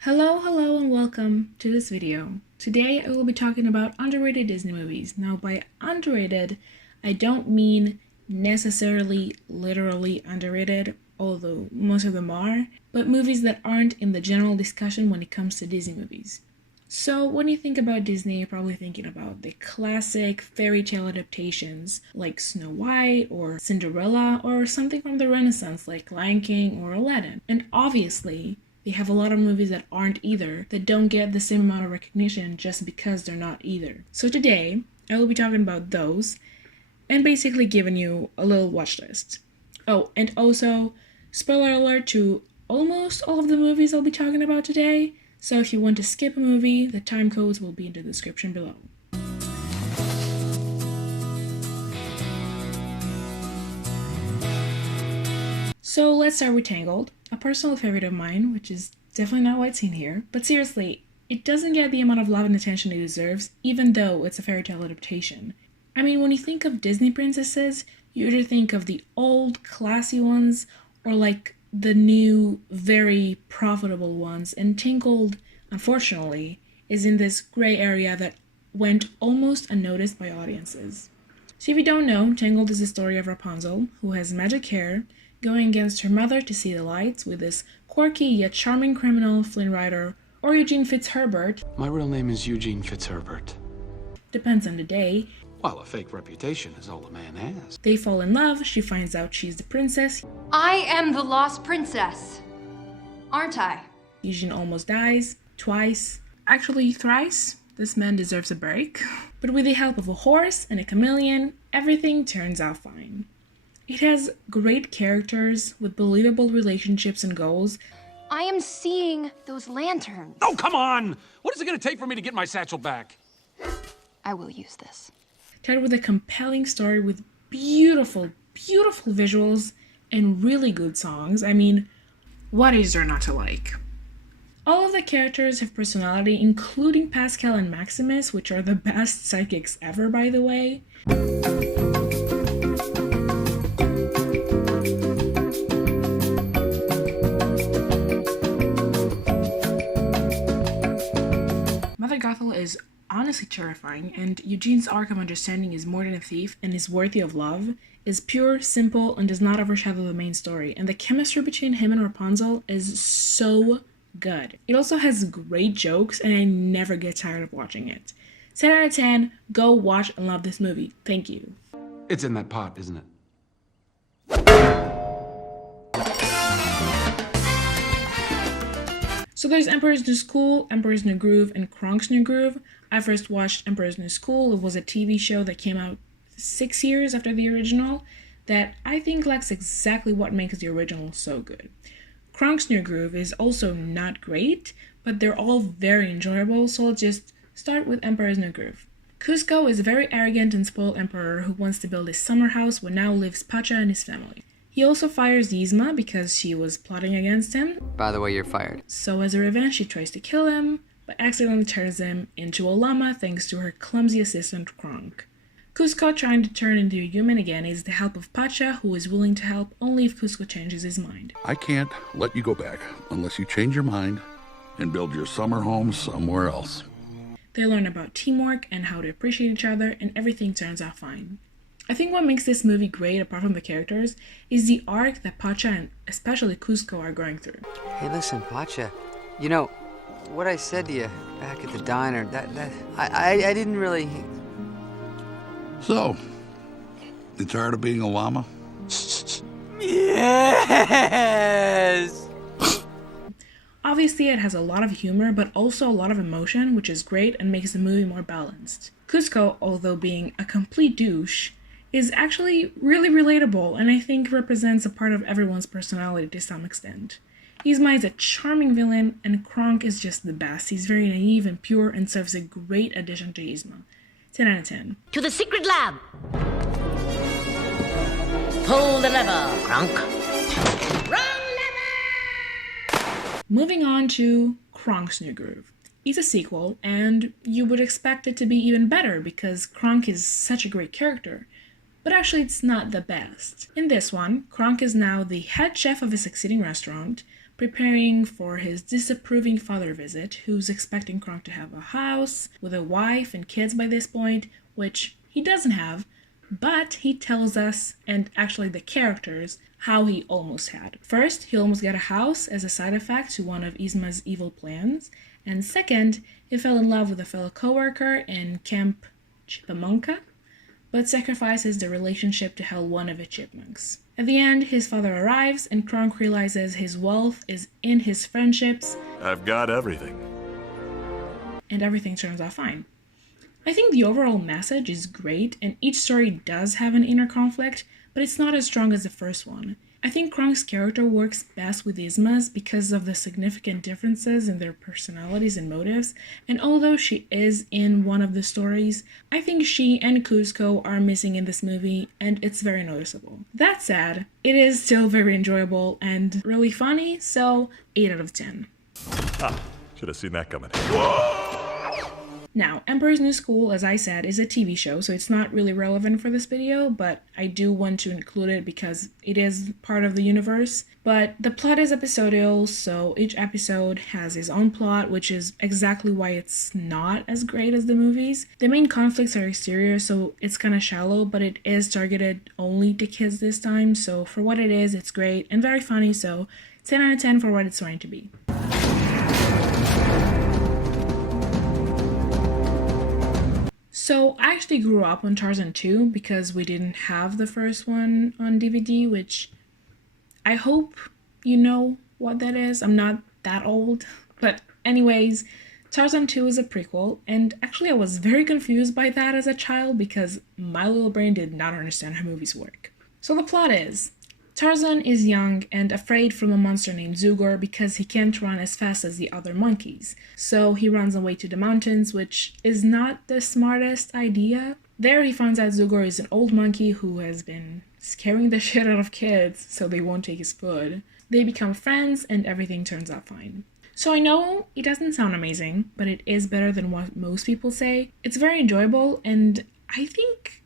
Hello, and welcome to this video. Today I will be talking about underrated Disney movies. Now, by underrated, I don't mean necessarily literally underrated, although most of them are, but movies that aren't in the general discussion when it comes to Disney movies. So, when you think about Disney, you're probably thinking about the classic fairy tale adaptations like Snow White or Cinderella, or something from the Renaissance like Lion King or Aladdin. And obviously, they have a lot of movies that aren't either, that don't get the same amount of recognition just because they're not either. So today, I will be talking about those and basically giving you a little watch list. Oh, and also, spoiler alert to almost all of the movies I'll be talking about today. So if you want to skip a movie, the time codes will be in the description below. So let's start with Tangled, a personal favorite of mine, which is definitely not what's seen here. But seriously, it doesn't get the amount of love and attention it deserves, even though it's a fairy tale adaptation. I mean, when you think of Disney princesses, you either think of the old, classy ones, or like the new, very profitable ones. And Tangled, unfortunately, is in this gray area that went almost unnoticed by audiences. So if you don't know, Tangled is the story of Rapunzel, who has magic hair, going against her mother to see the lights with this quirky yet charming criminal, Flynn Rider, or Eugene Fitzherbert. My real name is Eugene Fitzherbert. Depends on the day. Well, a fake reputation is all a man has. They fall in love, she finds out she's the princess. I am the lost princess, aren't I? Eugene almost dies, twice, actually thrice. This man deserves a break. But with the help of a horse and a chameleon, everything turns out fine. It has great characters with believable relationships and goals. I am seeing those lanterns. Oh, come on! What is it going to take for me to get my satchel back? I will use this. Tied with a compelling story with beautiful visuals and really good songs. I mean, what is there not to like? All of the characters have personality, including Pascal and Maximus, which are the best sidekicks ever, by the way. Mother Gothel is honestly terrifying, and Eugene's arc of understanding is more than a thief and is worthy of love, is pure, simple, and does not overshadow the main story. And the chemistry between him and Rapunzel is so good. It also has great jokes, and I never get tired of watching it. 10 out of 10, go watch and love this movie. Thank you. It's in that pot, isn't it? So there's Emperor's New School, Emperor's New Groove, and Kronk's New Groove. I first watched Emperor's New School. It was a TV show that came out 6 years after the original that I think lacks exactly what makes the original so good. Kronk's New Groove is also not great, but they're all very enjoyable, so I'll just start with Emperor's New Groove. Kuzco is a very arrogant and spoiled emperor who wants to build a summer house where now lives Pacha and his family. He also fires Yzma because she was plotting against him. By the way, you're fired. So as a revenge, she tries to kill him, but accidentally turns him into a llama thanks to her clumsy assistant Kronk. Kuzco, trying to turn into a human again, needs the help of Pacha, who is willing to help only if Kuzco changes his mind. I can't let you go back unless you change your mind and build your summer home somewhere else. They learn about teamwork and how to appreciate each other, and everything turns out fine. I think what makes this movie great, apart from the characters, is the arc that Pacha and especially Kuzco are going through. Hey, listen, Pacha. You know, what I said to you back at the diner, I didn't really... So, you tired of being a llama? Yes! Obviously, it has a lot of humor, but also a lot of emotion, which is great and makes the movie more balanced. Kuzco, although being a complete douche, is actually really relatable, and I think represents a part of everyone's personality to some extent. Yzma is a charming villain, and Kronk is just the best. He's very naive and pure and serves a great addition to Yzma. 10 out of 10. To the secret lab! Pull the lever, Kronk. Wrong lever! Moving on to Kronk's New Groove. It's a sequel, and you would expect it to be even better because Kronk is such a great character. But actually, it's not the best. In this one, Kronk is now the head chef of a succeeding restaurant, preparing for his disapproving father visit, who's expecting Kronk to have a house with a wife and kids by this point, which he doesn't have, but he tells us, and actually the characters, how he almost had. First, he almost got a house as a side effect to one of Yzma's evil plans, and second, he fell in love with a fellow coworker in Camp Chipamunk, but sacrifices the relationship to help one of the chipmunks. At the end, his father arrives, and Kronk realizes his wealth is in his friendships. I've got everything. And everything turns out fine. I think the overall message is great, and each story does have an inner conflict, but it's not as strong as the first one. I think Kronk's character works best with Yzma's because of the significant differences in their personalities and motives, and although she is in one of the stories, I think she and Kuzco are missing in this movie, and it's very noticeable. That said, it is still very enjoyable and really funny, so 8 out of 10. Should have seen that coming. Now, Emperor's New School, as I said, is a TV show, so it's not really relevant for this video, but I do want to include it because it is part of the universe. But the plot is episodial, so each episode has its own plot, which is exactly why it's not as great as the movies. The main conflicts are exterior, so it's kind of shallow, but it is targeted only to kids this time, so for what it is, it's great and very funny, so 10 out of 10 for what it's trying to be. So I actually grew up on Tarzan 2 because we didn't have the first one on DVD, which I hope you know what that is. I'm not that old. But anyways, Tarzan 2 is a prequel, and actually I was very confused by that as a child because my little brain did not understand how movies work. So the plot is, Tarzan is young and afraid from a monster named Zugor because he can't run as fast as the other monkeys. So he runs away to the mountains, which is not the smartest idea. There he finds out Zugor is an old monkey who has been scaring the shit out of kids so they won't take his food. They become friends and everything turns out fine. So I know it doesn't sound amazing, but it is better than what most people say. It's very enjoyable, and I think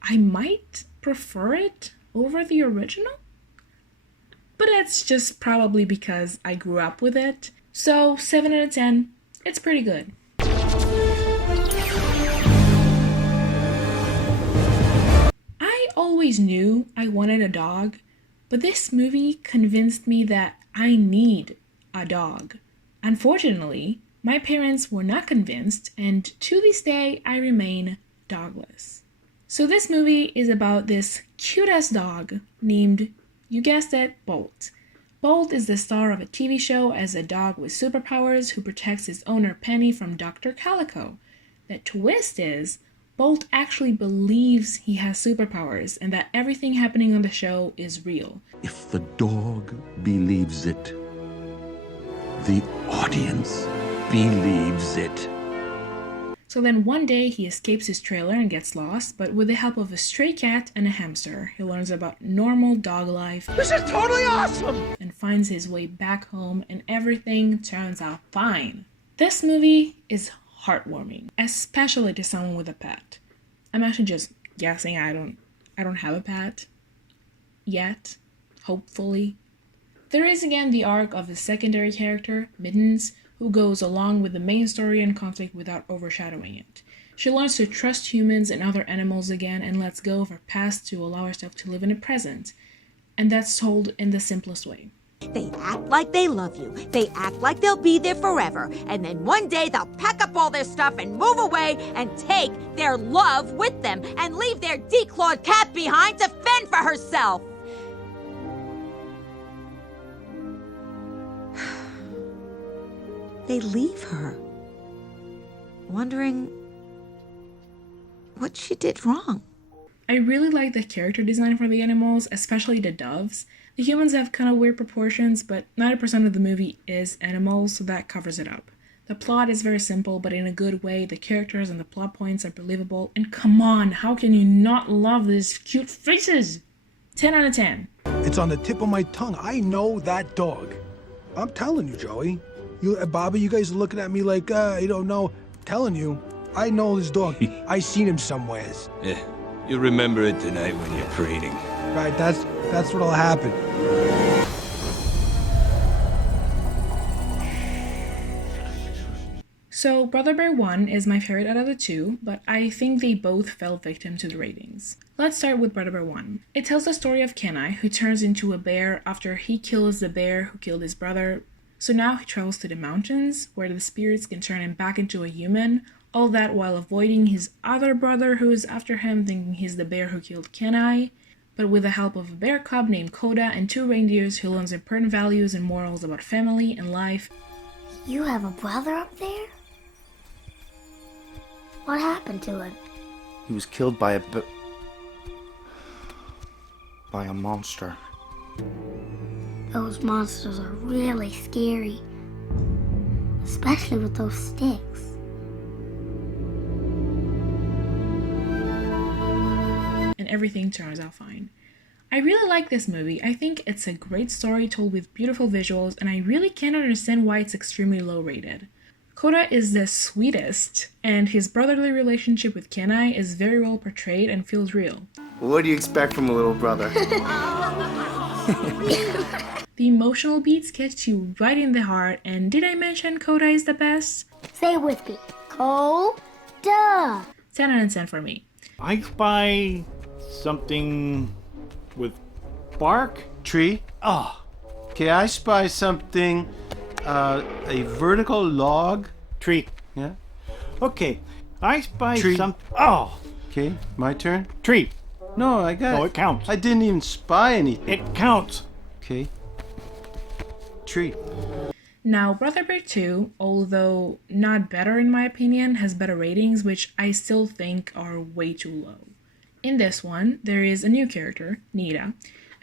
I might prefer it over the original. But it's just probably because I grew up with it. So 7 out of 10, it's pretty good. I always knew I wanted a dog, but this movie convinced me that I need a dog. Unfortunately, my parents were not convinced, and to this day I remain dogless. So this movie is about this cute-ass dog named, you guessed it, Bolt. Bolt is the star of a TV show as a dog with superpowers who protects his owner Penny from Dr. Calico. The twist is, Bolt actually believes he has superpowers and that everything happening on the show is real. If the dog believes it, the audience believes it. So then one day he escapes his trailer and gets lost, but with the help of a stray cat and a hamster, he learns about normal dog life. This is totally awesome! And finds his way back home, and everything turns out fine. This movie is heartwarming, especially to someone with a pet. I'm actually just guessing I don't have a pet yet, hopefully. There is again the arc of the secondary character, Mittens, who goes along with the main story and conflict without overshadowing it. She learns to trust humans and other animals again and lets go of her past to allow herself to live in the present. And that's told in the simplest way. They act like they love you. They act like they'll be there forever. And then one day they'll pack up all their stuff and move away and take their love with them and leave their declawed cat behind to fend for herself. They leave her, wondering what she did wrong. I really like the character design for the animals, especially the doves. The humans have kind of weird proportions, but 90% of the movie is animals, so that covers it up. The plot is very simple, but in a good way. The characters and the plot points are believable, and come on, how can you not love these cute faces? 10 out of 10. It's on the tip of my tongue. I know that dog. I'm telling you, Joey. Bobby, you guys are looking at me like, you don't know. I'm telling you, I know this dog. I seen him somewheres. Yeah, you'll remember it tonight when you're preening. Right, that's what'll happen. So Brother Bear 1 is my favorite out of the two, but I think they both fell victim to the ratings. Let's start with Brother Bear 1. It tells the story of Kenai, who turns into a bear after he kills the bear who killed his brother. So now he travels to the mountains, where the spirits can turn him back into a human, all that while avoiding his other brother who is after him, thinking he's the bear who killed Kenai. But with the help of a bear cub named Koda and 2 reindeers, he learns important values and morals about family and life. You have a brother up there? What happened to him? He was killed by a monster. Those monsters are really scary. Especially with those sticks. And everything turns out fine. I really like this movie. I think it's a great story told with beautiful visuals, and I really can't understand why it's extremely low rated. Koda is the sweetest, and his brotherly relationship with Kenai is very well portrayed and feels real. What do you expect from a little brother? The emotional beats catch you right in the heart, and did I mention Koda is the best? Say it with me. Koda! 10 out of 10 for me. I spy something with bark? Tree? Oh. Okay, I spy something, a vertical log. Tree. Yeah? Okay, I spy Tree. Oh! Okay, my turn? Tree. No, I got No, it counts. I didn't even spy anything. It counts. Okay. Tree. Now, Brother Bear 2, although not better in my opinion, has better ratings, which I still think are way too low. In this one, there is a new character, Nita,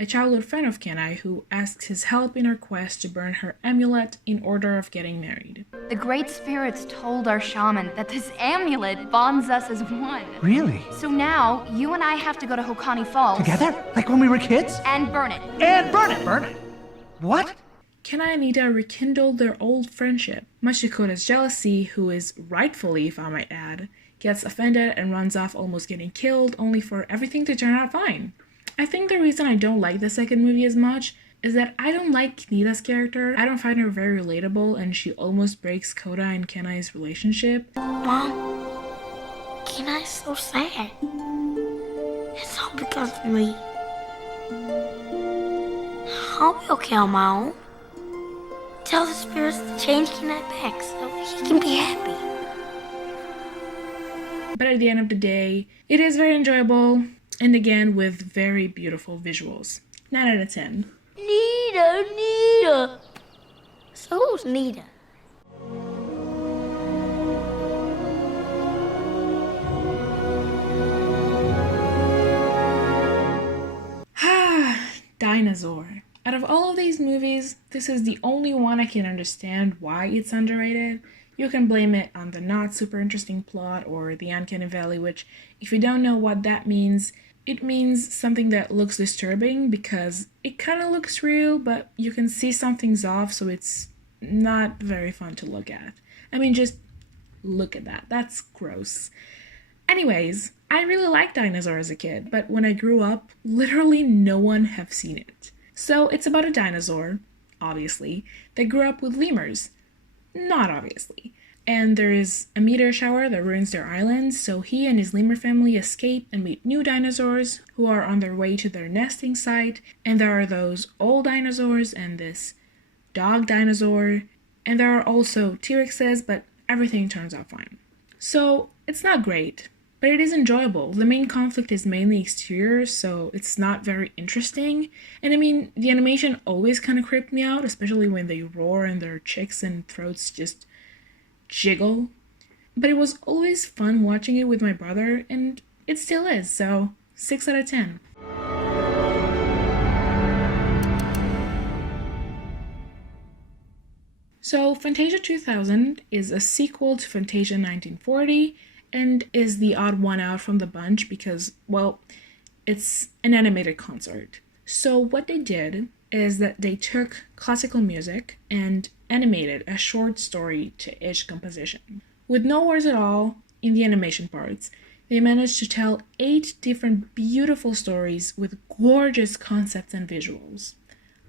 a childhood friend of Kenai who asks his help in her quest to burn her amulet in order of getting married. The great spirits told our shaman that this amulet bonds us as one. Really? So now, you and I have to go to Hokani Falls. Together? Like when we were kids? And burn it. And burn it! Burn it! What? Kenai and Nita rekindled their old friendship, much to Koda's jealousy, who is rightfully, if I might add, gets offended and runs off almost getting killed, only for everything to turn out fine. I think the reason I don't like the second movie as much is that I don't like Nita's character. I don't find her very relatable, and she almost breaks Koda and Kenai's relationship. Mom, Kenai's so sad. It's all because of me. I'll be okay on my own. Tell the spirits to change Kenai back so he can be happy. But at the end of the day, it is very enjoyable, and again with very beautiful visuals. 9 out of 10. Nita! So who's Nita? Dinosaur. Out of all of these movies, this is the only one I can understand why it's underrated. You can blame it on the not super interesting plot or the uncanny valley, which, if you don't know what that means, it means something that looks disturbing because it kind of looks real, but you can see something's off, so it's not very fun to look at. I mean, just look at that. That's gross. Anyways, I really liked Dinosaur as a kid, but when I grew up, literally no one have seen it. So it's about a dinosaur, obviously, that grew up with lemurs. Not obviously. And there is a meteor shower that ruins their island, so he and his lemur family escape and meet new dinosaurs who are on their way to their nesting site. And there are those old dinosaurs and this dog dinosaur. And there are also T-Rexes, but everything turns out fine. So it's not great, but it is enjoyable. The main conflict is mainly exterior, so it's not very interesting. And I mean, the animation always kind of creeped me out, especially when they roar and their cheeks and throats just jiggle. But it was always fun watching it with my brother, and it still is, so 6 out of 10. So Fantasia 2000 is a sequel to Fantasia 1940, and is the odd one out from the bunch because, well, it's an animated concert. So what they did is that they took classical music and animated a short story to each composition. With no words at all in the animation parts, they managed to tell 8 different beautiful stories with gorgeous concepts and visuals.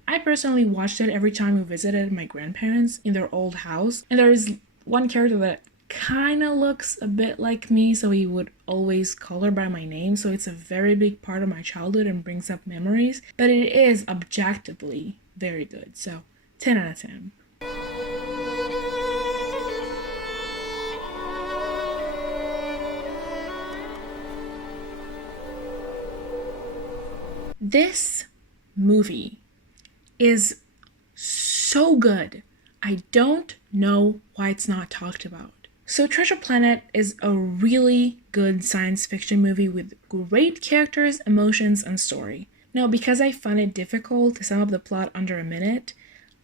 I personally watched it every time we visited my grandparents in their old house, and there is one character that kind of looks a bit like me, so he would always call her by my name, so it's a very big part of my childhood and brings up memories, but it is objectively very good, so 10 out of 10. This movie is so good. I don't know why it's not talked about. So Treasure Planet is a really good science fiction movie with great characters, emotions, and story. Now, because I find it difficult to sum up the plot under a minute,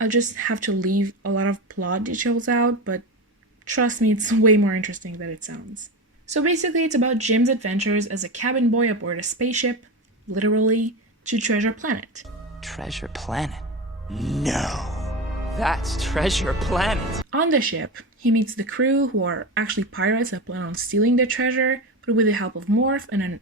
I'll just have to leave a lot of plot details out, but trust me, it's way more interesting than it sounds. So basically, it's about Jim's adventures as a cabin boy aboard a spaceship, literally, to Treasure Planet. Treasure Planet? No. That's Treasure Planet. On the ship, he meets the crew who are actually pirates that plan on stealing the treasure, but with the help of Morph and an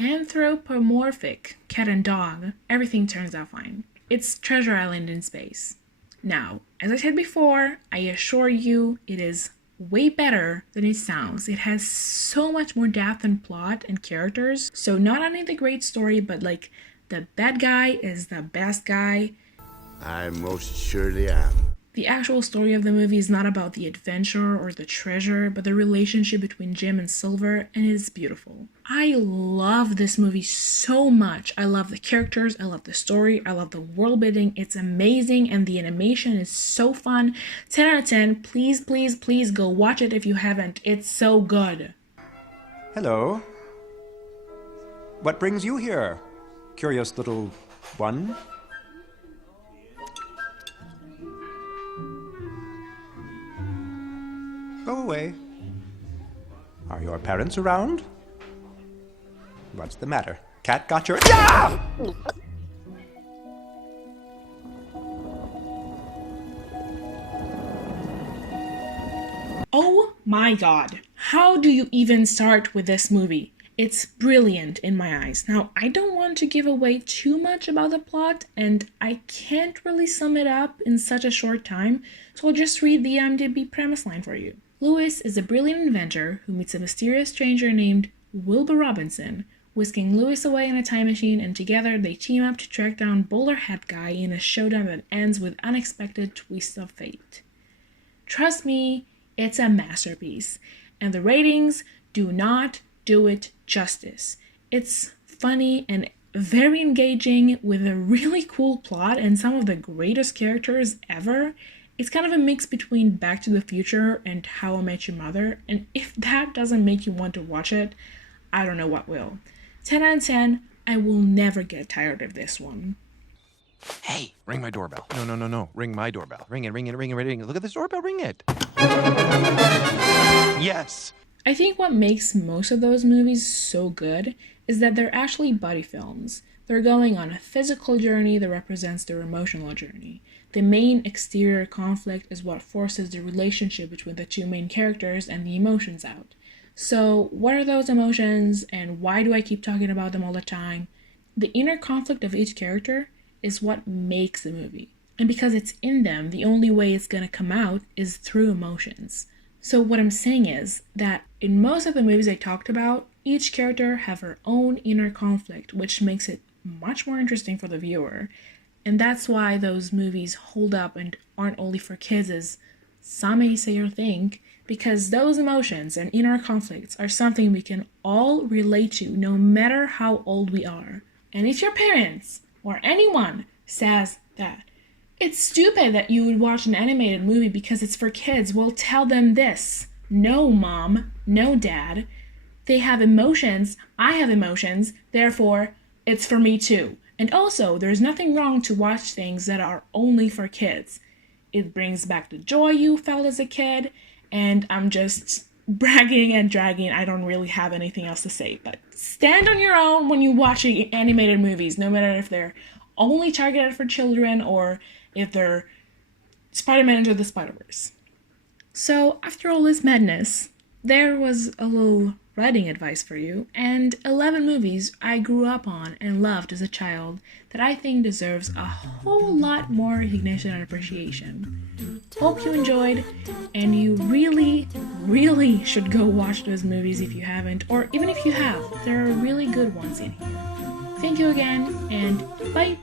anthropomorphic cat and dog, everything turns out fine. It's Treasure Island in space. Now, as I said before, I assure you it is way better than it sounds. It has so much more depth and plot and characters, so not only the great story, but like the bad guy is the best guy. I most surely am. The actual story of the movie is not about the adventure or the treasure, but the relationship between Jim and Silver, and it is beautiful. I love this movie so much. I love the characters, I love the story, I love the world building. It's amazing, and the animation is so fun. 10 out of 10. Please, please, please go watch it if you haven't. It's so good. Hello. What brings you here, curious little one? Go away. Are your parents around? What's the matter? Cat got your... Yeah! Oh my god. How do you even start with this movie? It's brilliant in my eyes. Now, I don't want to give away too much about the plot, and I can't really sum it up in such a short time, so I'll just read the IMDb premise line for you. Lewis is a brilliant inventor who meets a mysterious stranger named Wilbur Robinson, whisking Lewis away in a time machine, and together they team up to track down Bowler Hat Guy in a showdown that ends with unexpected twists of fate. Trust me, it's a masterpiece, and the ratings do not do it justice. It's funny and very engaging with a really cool plot and some of the greatest characters ever. It's kind of a mix between Back to the Future and How I Met Your Mother, and if that doesn't make you want to watch it, I don't know what will. 10 out of 10, I will never get tired of this one. Hey, ring my doorbell. No. Ring my doorbell. Ring it. Look at this doorbell, ring it. Yes. I think what makes most of those movies so good is that they're actually buddy films. They're going on a physical journey that represents their emotional journey. The main exterior conflict is what forces the relationship between the two main characters and the emotions out. So, what are those emotions, and why do I keep talking about them all the time? The inner conflict of each character is what makes the movie. And because it's in them, the only way it's gonna come out is through emotions. So what I'm saying is that in most of the movies I talked about, each character have her own inner conflict, which makes it much more interesting for the viewer. And that's why those movies hold up and aren't only for kids, as some may say or think, because those emotions and inner conflicts are something we can all relate to no matter how old we are. And if your parents or anyone says that it's stupid that you would watch an animated movie because it's for kids, well, tell them this. No, Mom. No, Dad. They have emotions. I have emotions. Therefore, it's for me too. And also, there's nothing wrong to watch things that are only for kids. It brings back the joy you felt as a kid, and I'm just bragging and dragging. I don't really have anything else to say, but stand on your own when you watch animated movies, no matter if they're only targeted for children or if they're Spider-Man Into the Spider-Verse. So, after all this madness, there was a little writing advice for you, and 11 movies I grew up on and loved as a child that I think deserves a whole lot more recognition and appreciation. Hope you enjoyed, and you really, really should go watch those movies if you haven't, or even if you have, there are really good ones in here. Thank you again, and bye!